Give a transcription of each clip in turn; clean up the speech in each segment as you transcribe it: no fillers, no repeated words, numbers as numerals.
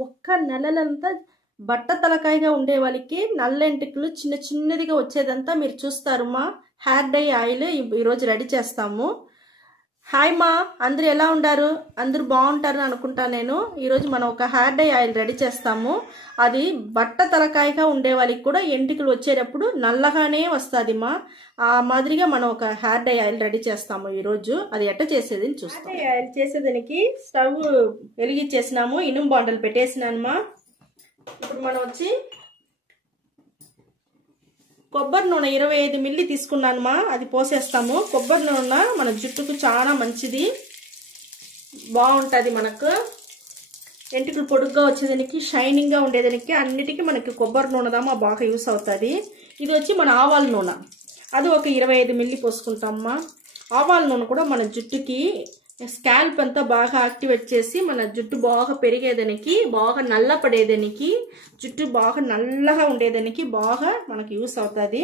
ఒక్క నెలలంతా బట్ట తలకాయగా ఉండే వాళ్ళకి నల్ల ఎంటికలు చిన్న చిన్నదిగా వచ్చేదంతా మీరు చూస్తారు మా. హెయిర్ డై ఆయిల్ ఈరోజు రెడీ చేస్తాము. హాయ్ మా, అందరూ ఎలా ఉండారు? అందరూ బాగుంటారని అనుకుంటా. నేను ఈరోజు మనం ఒక హెయిర్ డై ఆయిల్ రెడీ చేస్తాము. అది బట్ట తలకాయగా ఉండే వాళ్ళకి కూడా ఎంటికలు వచ్చేటప్పుడు నల్లగానే వస్తుంది మా. ఆ మాదిరిగా మనం ఒక హెయిర్ డై ఆయిల్ రెడీ చేస్తాము ఈరోజు. అది ఎట్ట చేసేది చూస్తాం. హెయిర్ డై ఆయిల్ చేసేదానికి స్టవ్ వెలిగించేసినాము, ఇనుము బాండలు పెట్టేసినాను మా. ఇప్పుడు మనం వచ్చి కొబ్బరి నూనె 25 మిల్లీ తీసుకున్నాను మా, అది పోసేస్తాము. కొబ్బరి నూనె మన జుట్టుకు చాలా మంచిది, బాగుంటుంది. మనకు ఎంటికలు పొడుగ్గా వచ్చేదానికి, షైనింగ్గా ఉండేదానికి అన్నిటికీ మనకి కొబ్బరి నూనె దామా బాగా యూస్ అవుతుంది. ఇది వచ్చి మన ఆవాల నూనె, అది ఒక 25 మిల్లీ పోసుకుంటామమ్మా. ఆవాల నూనె కూడా మన జుట్టుకి స్కాల్ప్ అంతా బాగా యాక్టివేట్ చేసి మన జుట్టు బాగా పెరిగేదానికి, బాగా నల్ల పడేదానికి, జుట్టు బాగా నల్లగా ఉండేదానికి బాగా మనకి యూస్ అవుతుంది.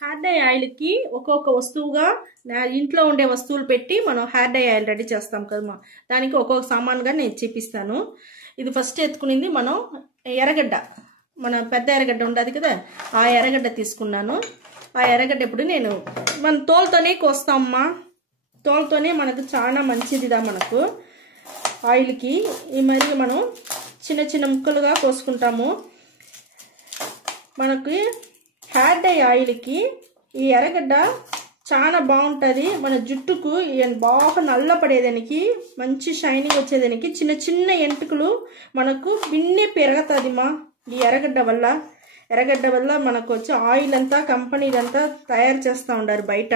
హెయిర్ డై ఆయిల్కి ఒక్కొక్క వస్తువుగా ఇంట్లో ఉండే వస్తువులు పెట్టి మనం హెయిర్ డై ఆయిల్ రెడీ చేస్తాం కదమ్మా. దానికి ఒక్కొక్క సామాన్గా నేను చూపిస్తాను. ఇది ఫస్ట్ ఎత్తుకునింది మనం ఎర్రగడ్డ, మన పెద్ద ఎర్రగడ్డ ఉండదు కదా, ఆ ఎర్రగడ్డ తీసుకున్నాను. ఆ ఎర్రగడ్డ ఇప్పుడు నేను మన తోలుతోనే కోస్తామమ్మా. తోలుతోనే మనకు చాలా మంచిదిదా మనకు ఆయిల్కి. ఈ మరి మనం చిన్న చిన్న ముక్కలుగా కోసుకుంటాము. మనకి హెయిర్ డై ఆయిల్కి ఈ ఎర్రగడ్డ చాలా బాగుంటుంది. మన జుట్టుకు బాగా నల్ల పడేదానికి, మంచి షైనింగ్ వచ్చేదానికి, చిన్న చిన్న ఎంటుకలు మనకు బిన్నే పెరుగుతుంది మా ఈ ఎర్రగడ్డ వల్ల. ఎర్రగడ్డ వల్ల మనకు వచ్చి ఆయిల్ అంతా కంపెనీలంతా తయారు చేస్తూ ఉండారు బయట.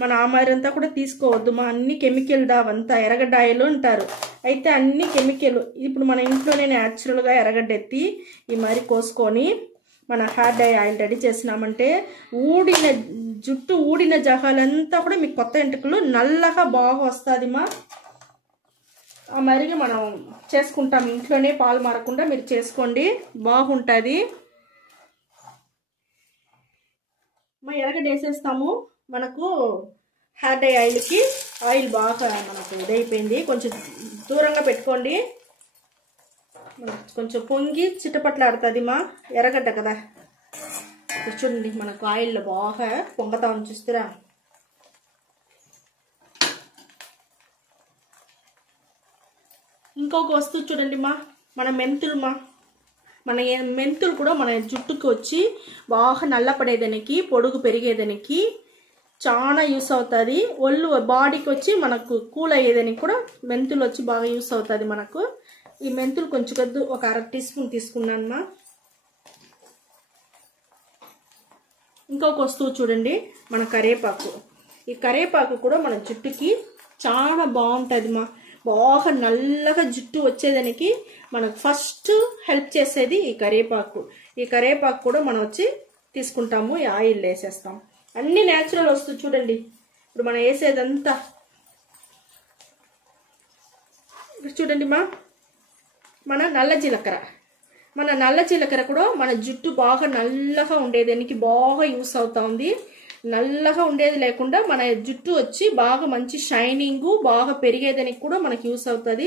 మన ఆ మారంతా కూడా తీసుకోవద్దు మా, అన్ని కెమికల్ దావంతా ఎర్రగడ్డ ఆయిల్ ఉంటారు. అయితే అన్ని కెమికల్. ఇప్పుడు మన ఇంట్లోనే న్యాచురల్గా ఎర్రగడ్డ ఎత్తి ఈ మరి కోసుకొని మన హెయిర్ డై ఆయిల్ రెడీ చేసినామంటే ఊడిన జుట్టు, ఊడిన జహాలంతా కూడా మీకు కొత్త ఎంటుకలు నల్లగా బాగా వస్తుంది మా. ఆ మరిగా మనం చేసుకుంటాం ఇంట్లోనే, పాలు మారకుండా మీరు చేసుకోండి, బాగుంటుంది మా. ఎర్రగడ్డ వేసేస్తాము. మనకు హెయిర్ డై ఆయిల్కి ఆయిల్ బాగా మనకు ఇదైపోయింది. కొంచెం దూరంగా పెట్టుకోండి, కొంచెం పొంగి చిట్టపట్లాడుతుంది మా. ఎర్రగడ్డ కదా, చూడండి మనకు ఆయిల్లో బాగా పొంగతా ఉంది, చూస్తారా? ఇంకొక వస్తువు చూడండి మా, మన మెంతులు మా. మన మెంతులు కూడా మన జుట్టుకు వచ్చి బాగా నల్లపడేదానికి, పొడుగు పెరిగేదానికి చాలా యూస్ అవుతుంది. ఒళ్ళు బాడీకి వచ్చి మనకు కూల్ అయ్యేదానికి కూడా మెంతులు వచ్చి బాగా యూస్ అవుతుంది మనకు. ఈ మెంతులు కొంచెం కొద్దు ఒక 1/2 టీ స్పూన్ తీసుకున్నాను మా. ఇంకొక వస్తువు చూడండి, మన కరివేపాకు. ఈ కరివేపాకు కూడా మన జుట్టుకి చాలా బాగుంటుంది మా. బాగా నల్లగా జుట్టు వచ్చేదానికి మనకు ఫస్ట్ హెల్ప్ చేసేది ఈ కరివేపాకు. ఈ కరివేపాకు కూడా మనం వచ్చి తీసుకుంటాము, ఈ ఆయిల్ వేసేస్తాం. అన్ని న్యాచురల్ వస్తువు చూడండి. ఇప్పుడు మనం వేసేదంతా చూడండి మా, మన నల్ల జీలకర్ర. మన నల్ల జీలకర్ర కూడా మన జుట్టు బాగా నల్లగా ఉండేదానికి బాగా యూస్ అవుతుంది. నల్లగా ఉండేది లేకుండా మన జుట్టు వచ్చి బాగా మంచి షైనింగు బాగా పెరిగేదానికి కూడా మనకి యూస్ అవుతుంది.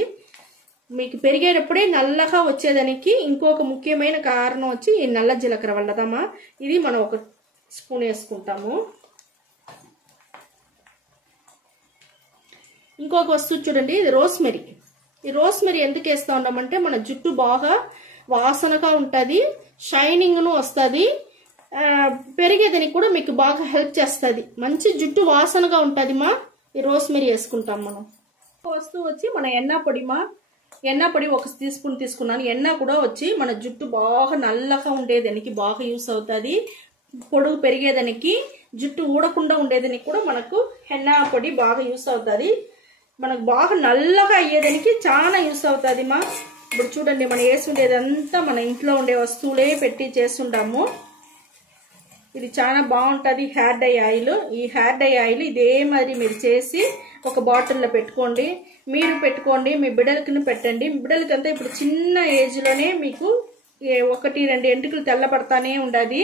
మీకు పెరిగేటప్పుడే నల్లగా వచ్చేదానికి ఇంకొక ముఖ్యమైన కారణం వచ్చి ఈ నల్ల జీలకర్ర వల్లదమ్మా. ఇది మనం 1 స్పూన్ వేసుకుంటాము. ఇంకొక వస్తువు చూడండి, ఇది రోస్మెరీ. ఈ రోస్మెరీ ఎందుకు వేస్తూ ఉన్నామంటే మన జుట్టు బాగా వాసనగా ఉంటుంది, షైనింగ్ను వస్తుంది, పెరిగేదానికి కూడా మీకు బాగా హెల్ప్ చేస్తుంది. మంచి జుట్టు వాసనగా ఉంటుంది మా. ఈ రోస్మెరీ వేసుకుంటాం మనం. వస్తువు వచ్చి మన ఎన్న పొడి మా. ఎన్న పొడి 1 టీ స్పూన్ తీసుకున్నాను. ఎన్న కూడా వచ్చి మన జుట్టు బాగా నల్లగా ఉండేదానికి బాగా యూస్ అవుతుంది, పొడుగు పెరిగేదానికి, జుట్టు ఊడకుండా ఉండేదానికి కూడా మనకు ఎన్న పొడి బాగా యూస్ అవుతుంది. మనకు బాగా నల్లగా అయ్యేదానికి చాలా యూస్ అవుతుంది మా. ఇప్పుడు చూడండి మనం వేసి ఉండేదంతా మన ఇంట్లో ఉండే వస్తువులే పెట్టి చేస్తుంటాము. ఇది చాలా బాగుంటుంది హెయిర్ డై ఆయిల్. ఈ హెయిర్ డై ఆయిల్ ఇదే మరి మీరు చేసి ఒక బాటిల్లో పెట్టుకోండి, మీరు పెట్టుకోండి, మీ బిడ్డలకి పెట్టండి. మీ బిడ్డలకంతా ఇప్పుడు చిన్న ఏజ్లోనే మీకు 1-2 ఎంటుకలు తెల్లబడతానే ఉండదు.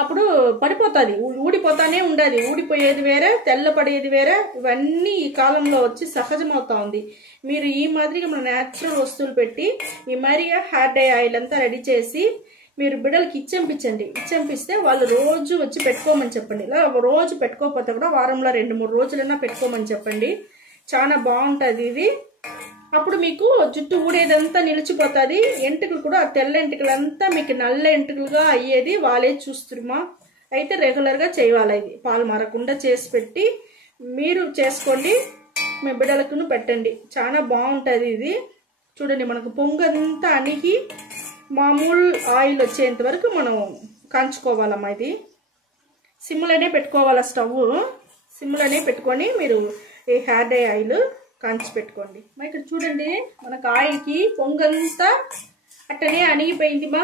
అప్పుడు పడిపోతుంది, ఊడిపోతానే ఉండదు. ఊడిపోయేది వేరే, తెల్లపడేది వేరే. ఇవన్నీ ఈ కాలంలో వచ్చి సహజమవుతా ఉంది. మీరు ఈ మాదిరిగా మన న్యాచురల్ వస్తువులు పెట్టి ఈ మాదిరిగా హెయిర్ డై ఆయిల్ అంతా రెడీ చేసి మీరు బిడ్డలకి ఇచ్చెంపించండి. ఇచ్చెంపిస్తే వాళ్ళు రోజు వచ్చి పెట్టుకోమని చెప్పండి. ఇలా రోజు పెట్టుకోకపోతే కూడా వారంలో 2-3 రోజులైనా పెట్టుకోమని చెప్పండి. చాలా బాగుంటుంది ఇది. అప్పుడు మీకు జుట్టు ఊడేదంతా నిలిచిపోతుంది. ఎంటుకలు కూడా తెల్ల ఎంటుకలంతా మీకు నల్ల ఎంటుకలుగా అయ్యేది వాళ్ళే చూస్తురుమా. అయితే రెగ్యులర్గా చేయాలి. ఇది పాలు మారకుండా చేసి పెట్టి మీరు చేసుకోండి, మీ బిడ్డలకు పెట్టండి. చాలా బాగుంటుంది ఇది. చూడండి, మనకు పొంగంతా అణిగి మామూలు ఆయిల్ వచ్చేంత వరకు మనం కాంచుకోవాలమ్మా. ఇది సిమ్లోనే పెట్టుకోవాలి. స్టవ్ సిమ్లోనే పెట్టుకొని మీరు ఈ హెయిర్ డై ఆయిల్ కాంచి పెట్టుకోండి. మా ఇక్కడ చూడండి, మనకు ఆయిల్కి పొంగంతా అట్టనే అణిగిపోయింది మా.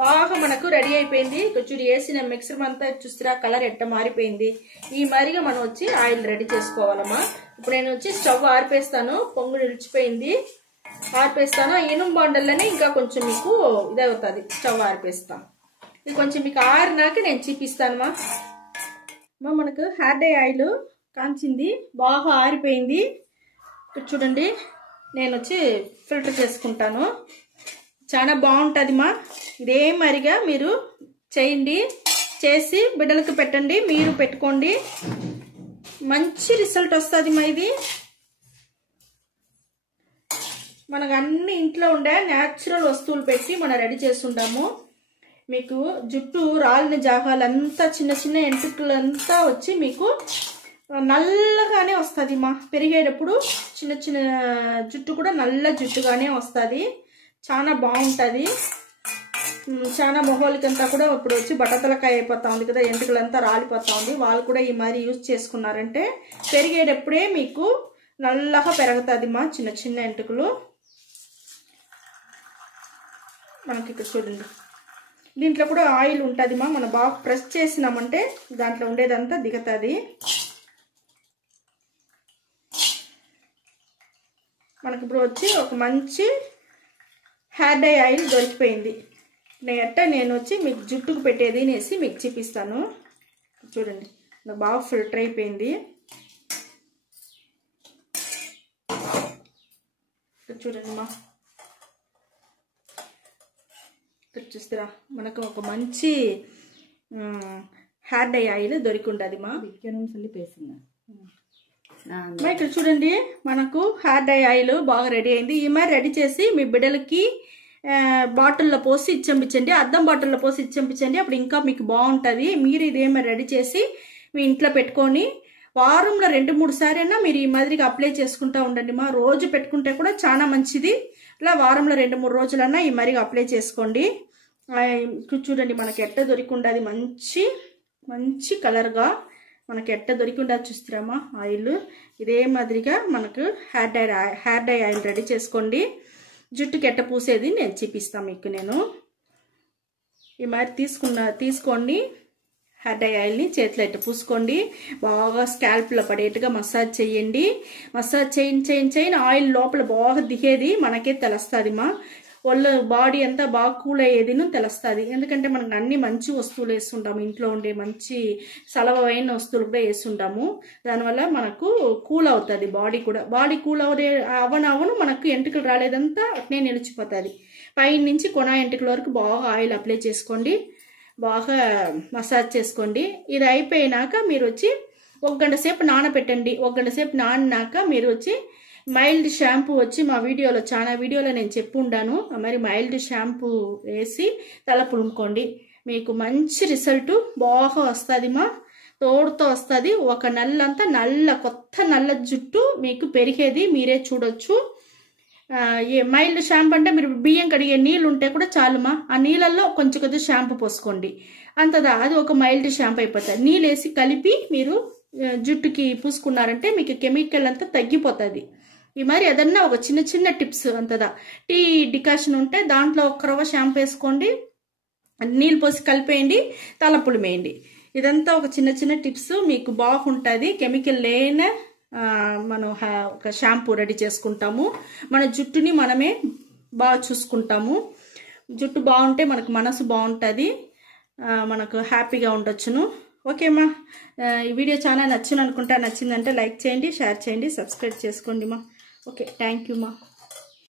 బాగా మనకు రెడీ అయిపోయింది. ఇక్కడ చూడు, వేసిన మిక్సర్ అంతా చూస్తారా కలర్ ఎట్ట మారిపోయింది. ఈ మాదిరిగా మనం వచ్చి ఆయిల్ రెడీ చేసుకోవాలమ్మా. ఇప్పుడు నేను వచ్చి స్టవ్ ఆర్పేస్తాను. పొంగు నిలిచిపోయింది, ఆర్పేస్తాను. ఇనుము బాండల్లోనే ఇంకా కొంచెం మీకు ఇదవుతుంది. స్టవ్ ఆర్పేస్తా. ఇది కొంచెం మీకు ఆరినాక నేను చూపిస్తానమ్మా. మనకు హెయిర్ డై ఆయిల్ కాంచింది, బాగా ఆరిపోయింది. ఇక్కడ చూడండి, నేను వచ్చి ఫిల్టర్ చేసుకుంటాను. చాలా బాగుంటుంది మా. ఇదే మరిగా మీరు చేయండి, చేసి బిడ్డలకు పెట్టండి, మీరు పెట్టుకోండి. మంచి రిజల్ట్ వస్తుంది మా. ఇది మనకు అన్ని ఇంట్లో ఉండే న్యాచురల్ వస్తువులు పెట్టి మనం రెడీ చేస్తుంటాము. మీకు జుట్టు రాలిన జాగాలంతా చిన్న చిన్న ఎంట్రుకలంతా వచ్చి మీకు నల్లగానే వస్తుంది మా. పెరిగేటప్పుడు చిన్న చిన్న జుట్టు కూడా నల్ల జుట్టుగానే వస్తుంది. చాలా బాగుంటుంది. చాలా మొహోలికంతా కూడా ఇప్పుడు వచ్చి బట్టతలకాయ అయిపోతా ఉంది కదా, ఎంట్రుకలంతా రాలిపోతా ఉంది. వాళ్ళు కూడా ఈ మాదిరి యూజ్ చేసుకున్నారంటే పెరిగేటప్పుడే మీకు నల్లగా పెరుగుతుంది మా చిన్న చిన్న ఎంట్రుకలు. మనకి ఇక్కడ చూడండి, దీంట్లో కూడా ఆయిల్ ఉంటుంది మా. మనం బాగా ప్రెస్ చేసినామంటే దాంట్లో ఉండేదంతా దిగుతుంది. మనకి ఇప్పుడు వచ్చి ఒక మంచి హెయిర్ డై ఆయిల్ దొరికిపోయింది. నేను వచ్చి మీకు జుట్టుకు పెట్టేది అనేసి మీకు చూపిస్తాను. చూడండి, బాగా ఫిల్టర్ అయిపోయింది. చూడండి మా, చూస్తారా మనకు ఒక మంచి హెయిర్ డై ఆయిల్ దొరికి ఉండదు మా. ఇక్కడ చూడండి, మనకు హెయిర్ డై ఆయిల్ బాగా రెడీ అయింది. ఈ మరి రెడీ చేసి మీ బిడ్డలకి బాటిల్లో పోసి ఇచ్చెంపించండి. అద్దం బాటిల్లో పోసి ఇచ్చెంపించండి. అప్పుడు ఇంకా మీకు బాగుంటుంది. మీరు ఇదేమో రెడీ చేసి మీ ఇంట్లో పెట్టుకొని వారంలో 2-3 సారైనా మీరు ఈ మాదిరిగా అప్లై చేసుకుంటూ ఉండండి మా. రోజు పెట్టుకుంటే కూడా చాలా మంచిది. ఇలా వారంలో 2-3 రోజులన్నా ఈ మాదిరిగా అప్లై చేసుకోండి. చూడండి, మనకి ఎట్ట దొరికి ఉండదు. మంచి మంచి కలర్గా మనకి ఎట్ట దొరికి ఉండదు చూస్తారామా ఆయిల్. ఇదే మాదిరిగా మనకు హెయిర్ డై ఆయిల్ రెడీ చేసుకోండి. జుట్టుకి ఎట్ట పూసేది నేను చూపిస్తాను మీకు. నేను ఈ మాదిరి తీసుకోండి. హెయిర్ డై ఆయిల్ని చేతిలో ఎట్ట పూసుకోండి. బాగా స్కాల్ప్లో పడేట్టుగా మసాజ్ చేయండి. మసాజ్ చేయండి ఆయిల్ లోపల బాగా దిగేది మనకే తెలుస్తుంది మా. ఒళ్ళు బాడీ అంతా బాగా కూల్ అయ్యేదిను తెలుస్తుంది. ఎందుకంటే మనకు అన్ని మంచి వస్తువులు వేస్తుంటాము. ఇంట్లో ఉండే మంచి సలవైన వస్తువులు కూడా వేస్తుంటాము. దానివల్ల మనకు కూల్ అవుతుంది బాడీ కూడా. బాడీ కూల్ అవను మనకు ఎంటుకలు రాలేదంతా అట్నే నిలిచిపోతుంది. పై నుంచి కొన ఎంటుకల వరకు బాగా ఆయిల్ అప్లై చేసుకోండి. బాగా మసాజ్ చేసుకోండి. ఇది అయిపోయినాక మీరు వచ్చి 1 గంట సేపు నానబెట్టండి. 1 గంట సేపు నానినాక మీరు వచ్చి మైల్డ్ షాంపూ వచ్చి మా వీడియోలో చాలా వీడియోలో నేను చెప్పుండాను. మరి మైల్డ్ షాంపూ వేసి తల పులుముకోండి. మీకు మంచి రిజల్ట్ బాగా వస్తుంది మా. తోడుతో వస్తుంది. 1 నెలంతా కొత్త నల్ల జుట్టు మీకు పెరిగేది మీరే చూడొచ్చు. మైల్డ్ షాంపూ అంటే మీరు బియ్యం కడిగే నీళ్ళు ఉంటే కూడా చాలుమా. ఆ నీళ్ళల్లో కొంచెం కొద్దిగా షాంపూ పోసుకోండి. అంతదా అది ఒక మైల్డ్ షాంపూ అయిపోతుంది. నీళ్ళు వేసి కలిపి మీరు జుట్టుకి పూసుకున్నారంటే మీకు కెమికల్ అంతా తగ్గిపోతుంది. ఈ మరి ఏదన్నా ఒక చిన్న చిన్న టిప్స్ అంతదా. టీ డికాషన్ ఉంటే దాంట్లో 1 రవ్వ షాంపూ వేసుకోండి, నీళ్ళు పోసి కలిపేయండి, తల పులిమేయండి. ఇదంతా ఒక చిన్న చిన్న టిప్స్ మీకు బాగుంటుంది. కెమికల్ లేని మనం ఒక షాంపూ రెడీ చేసుకుంటాము. మన జుట్టుని మనమే బాగా చూసుకుంటాము. జుట్టు బాగుంటే మనకు మనసు బాగుంటుంది. మనకు హ్యాపీగా ఉండొచ్చును. ఓకేమ్మా, ఈ వీడియో చాలా నచ్చిందంటే లైక్ చేయండి, షేర్ చేయండి, సబ్స్క్రైబ్ చేసుకోండి మా. ఓకే, థ్యాంక్ యూ మా.